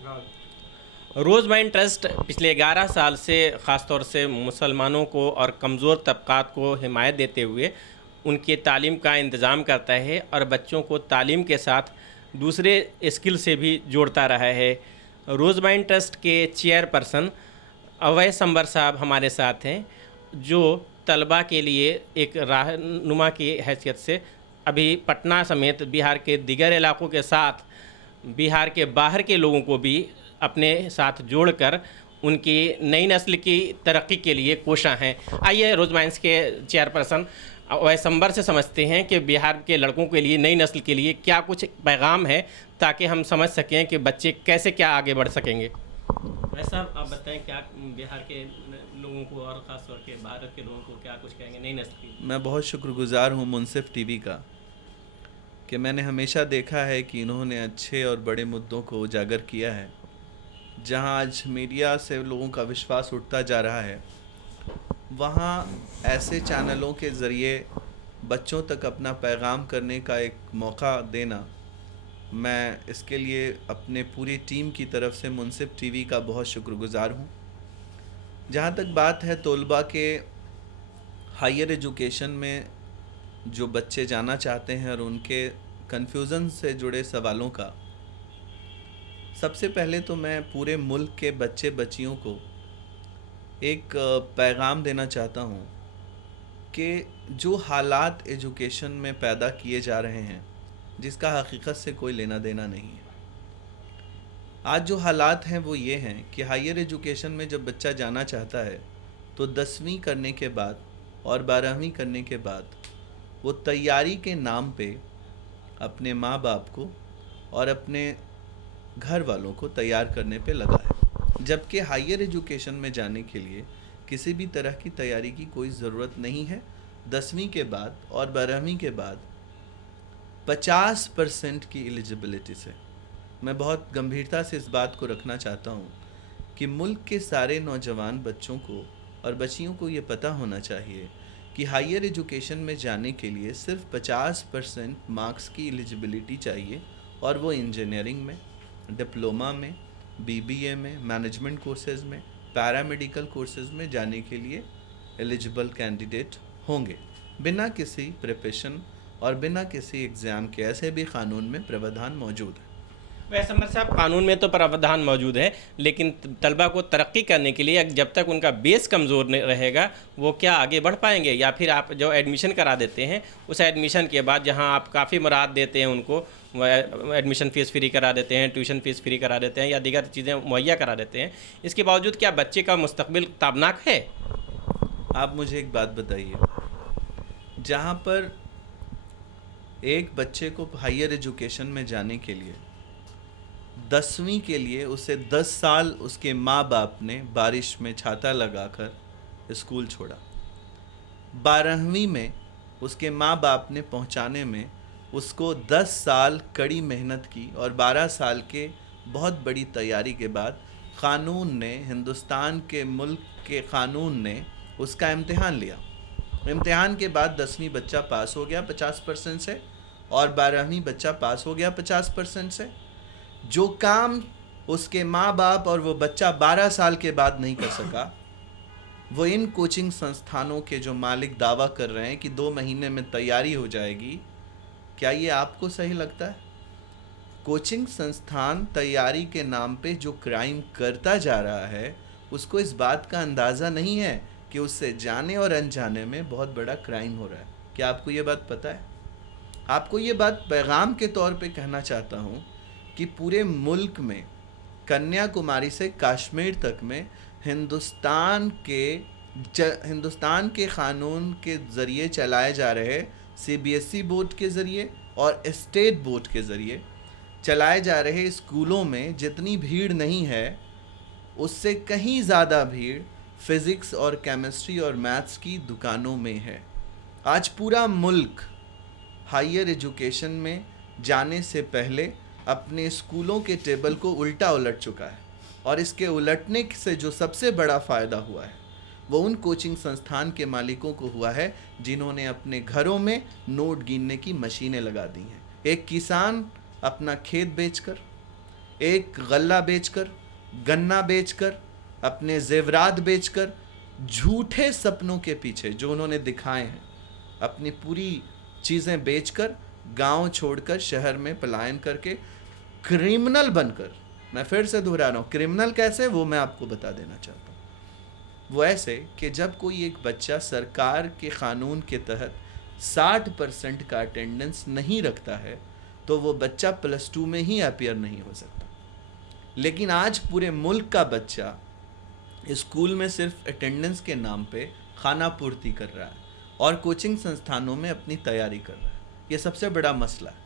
रोज़माइन trust पिछले 11 साल से ख़ास तौर से मुसलमानों को और कमज़ोर तबक़ात को हिमायत देते हुए उनकी तालीम का इंतज़ाम करता है और बच्चों को तालीम के साथ दूसरे स्किल से भी जोड़ता रहा है। रोज़माइन ट्रस्ट के चेयरपर्सन अवैस अंबर साहब हमारे साथ हैं, जो तलबा के लिए एक रहनुमा की हैसियत से अभी पटना समेत बिहार के दीगर इलाक़ों के साथ बिहार के बाहर के लोगों को भी अपने साथ जोड़कर उनकी नई नस्ल की तरक्की के लिए कोशां हैं। आइए रोज़माइंस के चेयरपर्सन अवैस अंबर से समझते हैं कि बिहार के लड़कों के लिए, नई नस्ल के लिए क्या कुछ पैगाम है, ताकि हम समझ सकें कि बच्चे कैसे क्या आगे बढ़ सकेंगे। वैसा आप बताएं, क्या बिहार के लोगों को और ख़ास तौर के भारत के लोगों को क्या कुछ कहेंगे नई नस्ल की। मैं बहुत शुक्रगुजार हूँ मुनसिफ टीवी का कि मैंने हमेशा देखा है कि इन्होंने अच्छे और बड़े मुद्दों को उजागर किया है। जहाँ आज मीडिया से लोगों का विश्वास उठता जा रहा है, वहाँ ऐसे चैनलों के ज़रिए बच्चों तक अपना पैगाम करने का एक मौका देना, मैं इसके लिए अपने पूरी टीम की तरफ से मुनसिफ टीवी का बहुत शुक्रगुजार हूँ। जहाँ तक बात है तलबा के हायर एजुकेशन में जो बच्चे जाना चाहते हैं और उनके कन्फ्यूज़न से जुड़े सवालों का, सबसे पहले तो मैं पूरे मुल्क के बच्चे बच्चियों को एक पैगाम देना चाहता हूँ कि जो हालात एजुकेशन में पैदा किए जा रहे हैं, जिसका हकीकत से कोई लेना देना नहीं है। आज जो हालात हैं वो ये हैं कि हायर एजुकेशन में जब बच्चा जाना चाहता है तो 10वीं करने के बाद और 12वीं करने के बाद वो तैयारी के नाम पे अपने माँ बाप को और अपने घर वालों को तैयार करने पे लगा है, जबकि हायर एजुकेशन में जाने के लिए किसी भी तरह की तैयारी की कोई ज़रूरत नहीं है। 10वीं के बाद और 12वीं के बाद 50% की एलिजिबिलिटी से, मैं बहुत गंभीरता से इस बात को रखना चाहता हूँ कि मुल्क के सारे नौजवान बच्चों को और बच्चियों को ये पता होना चाहिए कि हायर एजुकेशन में जाने के लिए सिर्फ 50% मार्क्स की एलिजिबिलिटी चाहिए, और वो इंजीनियरिंग में, डिप्लोमा में, बीबीए में, मैनेजमेंट कोर्सेज़ में, पैरामेडिकल कोर्सेज़ में जाने के लिए एलिजिबल कैंडिडेट होंगे, बिना किसी प्रिपरेशन और बिना किसी एग्ज़ाम के। ऐसे भी क़ानून में प्रावधान मौजूद है। वैसे अंबर साहब, कानून में तो प्रावधान मौजूद है, लेकिन तलबा को तरक्की करने के लिए जब तक उनका बेस कमज़ोर नहीं रहेगा वो क्या आगे बढ़ पाएंगे? या फिर आप जो एडमिशन करा देते हैं, उस एडमिशन के बाद जहां आप काफ़ी मराहत देते हैं उनको, एडमिशन फ़ीस फ्री करा देते हैं, ट्यूशन फ़ीस फ्री करा देते हैं या दीगर चीज़ें मुहैया करा देते हैं, इसके बावजूद क्या बच्चे का मुस्तकबिल ताबनाक है? आप मुझे एक बात बताइए, जहाँ पर एक बच्चे को हायर एजुकेशन में जाने के लिए 10वीं के लिए उसे 10 साल उसके माँ बाप ने बारिश में छाता लगाकर स्कूल छोड़ा, 12वीं में उसके माँ बाप ने पहुँचाने में उसको 10 साल कड़ी मेहनत की, और 12 साल के बहुत बड़ी तैयारी के बाद क़ानून ने, हिंदुस्तान के मुल्क के क़ानून ने उसका इम्तिहान लिया। इम्तिहान के बाद 10वीं बच्चा पास हो गया 50% से, और 12वीं बच्चा पास हो गया 50% से। जो काम उसके माँ बाप और वो बच्चा 12 साल के बाद नहीं कर सका, वो इन कोचिंग संस्थानों के जो मालिक दावा कर रहे हैं कि 2 महीने में तैयारी हो जाएगी, क्या ये आपको सही लगता है? कोचिंग संस्थान तैयारी के नाम पे जो क्राइम करता जा रहा है, उसको इस बात का अंदाज़ा नहीं है कि उससे जाने और अनजाने में बहुत बड़ा क्राइम हो रहा है। क्या आपको ये बात पता है? आपको ये बात पैगाम के तौर पे कहना चाहता हूँ कि पूरे मुल्क में, कन्याकुमारी से कश्मीर तक में, हिंदुस्तान के क़ानून के ज़रिए चलाए जा रहे, सीबीएसई बोर्ड के ज़रिए और स्टेट बोर्ड के ज़रिए चलाए जा रहे स्कूलों में जितनी भीड़ नहीं है, उससे कहीं ज़्यादा भीड़ फ़िज़िक्स और केमिस्ट्री और मैथ्स की दुकानों में है। आज पूरा मुल्क हायर एजुकेशन में जाने से पहले अपने स्कूलों के टेबल को उल्टा उलट चुका है, और इसके उलटने से जो सबसे बड़ा फ़ायदा हुआ है वो उन कोचिंग संस्थान के मालिकों को हुआ है जिन्होंने अपने घरों में नोट गिनने की मशीनें लगा दी हैं। एक किसान अपना खेत बेचकर, एक गल्ला बेचकर, गन्ना बेचकर, अपने जेवरात बेचकर, झूठे सपनों के पीछे जो उन्होंने दिखाए हैं, अपनी पूरी चीज़ें बेचकर, गांव छोड़कर शहर में पलायन करके, क्रिमिनल बनकर, मैं फिर से दोहरा रहा हूँ, क्रिमिनल कैसे, वो मैं आपको बता देना चाहता हूँ। वो ऐसे कि जब कोई एक बच्चा सरकार के क़ानून के तहत 60% का अटेंडेंस नहीं रखता है तो वो बच्चा +2 में ही अपीयर नहीं हो सकता। लेकिन आज पूरे मुल्क का बच्चा स्कूल में सिर्फ अटेंडेंस के नाम पे खाना पूर्ति कर रहा है और कोचिंग संस्थानों में अपनी तैयारी कर रहा है। ये सबसे बड़ा मसला है।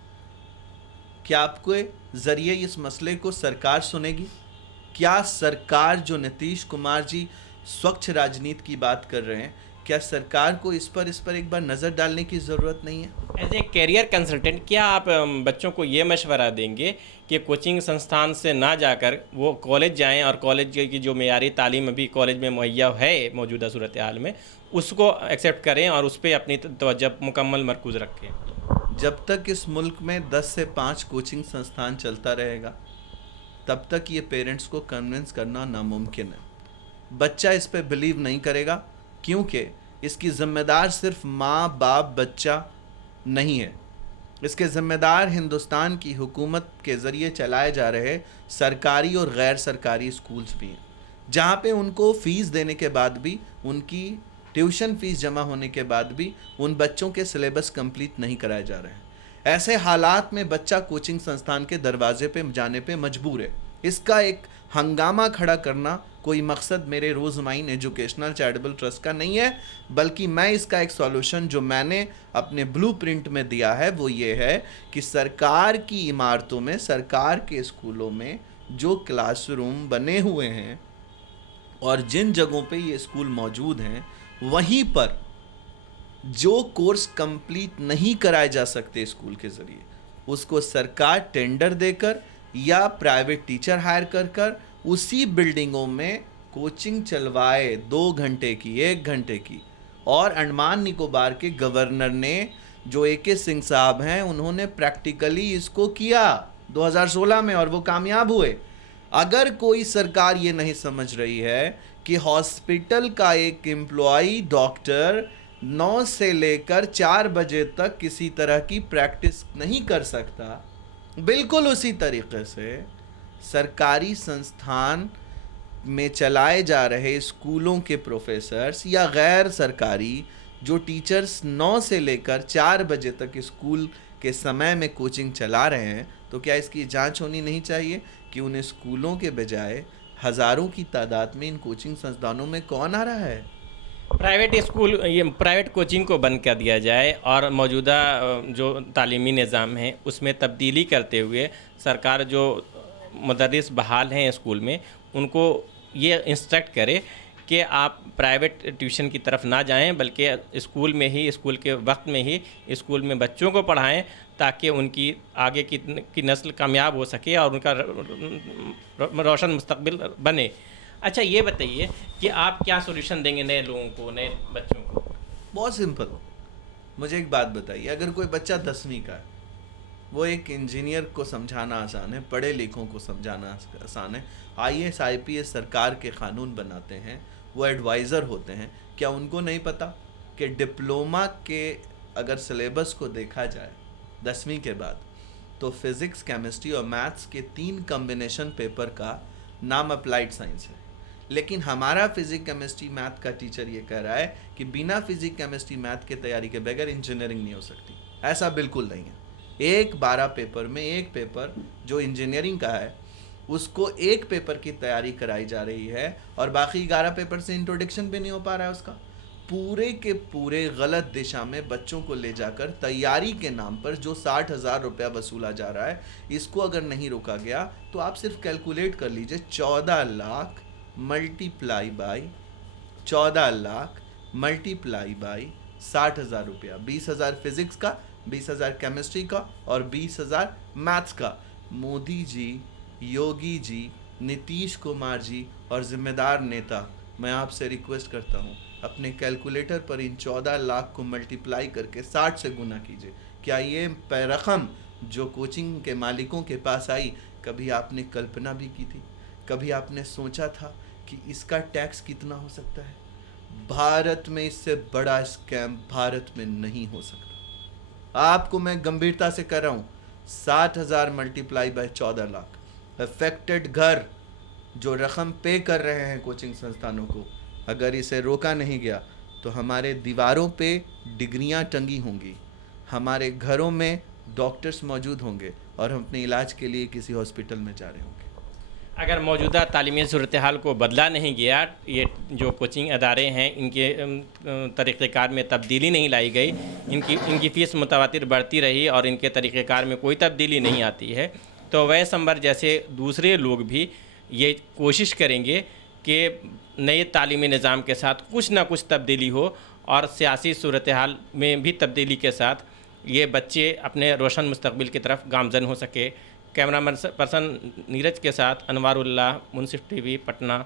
क्या आपके ज़रिए इस मसले को सरकार सुनेगी? क्या सरकार, जो नीतीश कुमार जी स्वच्छ राजनीति की बात कर रहे हैं, क्या सरकार को इस पर एक बार नज़र डालने की ज़रूरत नहीं है? एज ए कैरियर कंसल्टेंट क्या आप बच्चों को ये मशवरा देंगे कि कोचिंग संस्थान से ना जाकर वो कॉलेज जाएं और कॉलेज की जो मेयारी तालीम अभी कॉलेज में मुहैया है मौजूदा सूरत हाल में, उसको एक्सेप्ट करें और उस पर अपनी तवज्जो मुकम्मल मरकूज़ रखें? जब तक इस मुल्क में 10 से 5 कोचिंग संस्थान चलता रहेगा तब तक ये पेरेंट्स को कन्विंस करना नामुमकिन है। बच्चा इस पे बिलीव नहीं करेगा क्योंकि इसकी ज़िम्मेदार सिर्फ माँ बाप बच्चा नहीं है, इसके ज़िम्मेदार हिंदुस्तान की हुकूमत के ज़रिए चलाए जा रहे सरकारी और गैर सरकारी स्कूल्स भी हैं, जहाँ पे उनको फ़ीस देने के बाद भी, उनकी ट्यूशन फ़ीस जमा होने के बाद भी उन बच्चों के सिलेबस कंप्लीट नहीं कराए जा रहे हैं। ऐसे हालात में बच्चा कोचिंग संस्थान के दरवाजे पे जाने पे मजबूर है। इसका एक हंगामा खड़ा करना कोई मकसद मेरे रोज़माइन एजुकेशनल चैरिटेबल ट्रस्ट का नहीं है, बल्कि मैं इसका एक सॉल्यूशन जो मैंने अपने ब्लूप्रिंट में दिया है वो ये है कि सरकार की इमारतों में, सरकार के स्कूलों में जो क्लासरूम बने हुए हैं और जिन जगहों पे ये स्कूल मौजूद हैं, वहीं पर जो कोर्स कंप्लीट नहीं कराए जा सकते स्कूल के ज़रिए, उसको सरकार टेंडर देकर या प्राइवेट टीचर हायर कर उसी बिल्डिंगों में कोचिंग चलवाए 2 घंटे की, 1 घंटे की। और अंडमान निकोबार के गवर्नर ने, जो AK सिंह साहब हैं, उन्होंने प्रैक्टिकली इसको किया 2016 में और वो कामयाब हुए। अगर कोई सरकार ये नहीं समझ रही है कि हॉस्पिटल का एक एम्प्लॉई डॉक्टर 9 से लेकर 4 बजे तक किसी तरह की प्रैक्टिस नहीं कर सकता, बिल्कुल उसी तरीके से सरकारी संस्थान में चलाए जा रहे स्कूलों के प्रोफेसर्स या गैर सरकारी जो टीचर्स 9 से लेकर 4 बजे तक स्कूल के समय में कोचिंग चला रहे हैं, तो क्या इसकी जांच होनी नहीं चाहिए कि उन स्कूलों के बजाय हज़ारों की तादाद में इन कोचिंग संस्थानों में कौन आ रहा है? प्राइवेट स्कूल, ये प्राइवेट कोचिंग को बंद कर दिया जाए और मौजूदा जो तालीमी निज़ाम है उसमें तब्दीली करते हुए सरकार जो मुदर्रिस बहाल हैं स्कूल में, उनको ये इंस्ट्रक्ट करे कि आप प्राइवेट ट्यूशन की तरफ ना जाएं, बल्कि स्कूल में ही, स्कूल के वक्त में ही स्कूल में बच्चों को पढ़ाएं ताकि उनकी आगे की नस्ल कामयाब हो सके और उनका रोशन मुस्तकबिल बने। अच्छा, ये बताइए कि आप क्या सॉल्यूशन देंगे नए लोगों को, नए बच्चों को? बहुत सिंपल। मुझे एक बात बताइए, अगर कोई बच्चा 10वीं का है, वो एक इंजीनियर को समझाना आसान है, पढ़े लिखों को समझाना आसान है, IAS IPS सरकार के क़ानून बनाते हैं, वो एडवाइज़र होते हैं, क्या उनको नहीं पता कि डिप्लोमा के अगर सिलेबस को देखा जाए 10वीं के बाद, तो फिज़िक्स, केमिस्ट्री और मैथ्स के 3 कॉम्बिनेशन पेपर का नाम अप्लाइड साइंस है। लेकिन हमारा फिज़िक्स केमिस्ट्री मैथ का टीचर ये कह रहा है कि बिना फिज़िक्स केमिस्ट्री मैथ के तैयारी के बगैर इंजीनियरिंग नहीं हो सकती। ऐसा बिल्कुल नहीं है। एक 12 पेपर में एक पेपर जो इंजीनियरिंग का है उसको एक पेपर की तैयारी कराई जा रही है और बाकी 11 पेपर से इंट्रोडक्शन भी नहीं हो पा रहा है उसका। पूरे के पूरे गलत दिशा में बच्चों को ले जाकर तैयारी के नाम पर जो 60,000 रुपया वसूला जा रहा है, इसको अगर नहीं रोका गया तो आप सिर्फ कैलकुलेट कर लीजिए, 14 lakh multiply by 14 lakh multiply by 60,000 रुपया, 20,000 फिजिक्स का, 20,000 केमिस्ट्री का और 20,000 मैथ्स का। मोदी जी, योगी जी, नीतीश कुमार जी और ज़िम्मेदार नेता, मैं आपसे रिक्वेस्ट करता हूँ, अपने कैलकुलेटर पर इन 14 लाख को मल्टीप्लाई करके 60 से गुना कीजिए। क्या ये रकम जो कोचिंग के मालिकों के पास आई कभी आपने कल्पना भी की थी? कभी आपने सोचा था कि इसका टैक्स कितना हो सकता है? भारत में इससे बड़ा स्कैम भारत में नहीं हो सकता। आपको मैं गंभीरता से कर रहा हूँ, 60,000 मल्टीप्लाई बाय 14 लाख अफेक्टेड घर जो रकम पे कर रहे हैं कोचिंग संस्थानों को, अगर इसे रोका नहीं गया तो हमारे दीवारों पे डिग्रियां टंगी होंगी, हमारे घरों में डॉक्टर्स मौजूद होंगे और हम अपने इलाज के लिए किसी हॉस्पिटल में जा रहे होंगे। अगर मौजूदा तालीमी सूरत हाल को बदला नहीं गया, ये जो कोचिंग अदारे हैं इनके तरीक़ेकार में तब्दीली नहीं लाई गई, इनकी फ़ीस मुतवातिर बढ़ती रही और इनके तरीक़ेकार में कोई तब्दीली नहीं आती है, तो अवैस अंबर जैसे दूसरे लोग भी ये कोशिश करेंगे कि नए तालीमी निज़ाम के साथ कुछ ना कुछ तब्दीली हो और सियासी सूरत हाल में भी तब्दीली के साथ ये बच्चे अपने रोशन मुस्तकबिल की तरफ गामज़न हो सके। कैमरा पर्सन नीरज के साथ अनवारुल्लाह, मुंसिफ टीवी, पटना।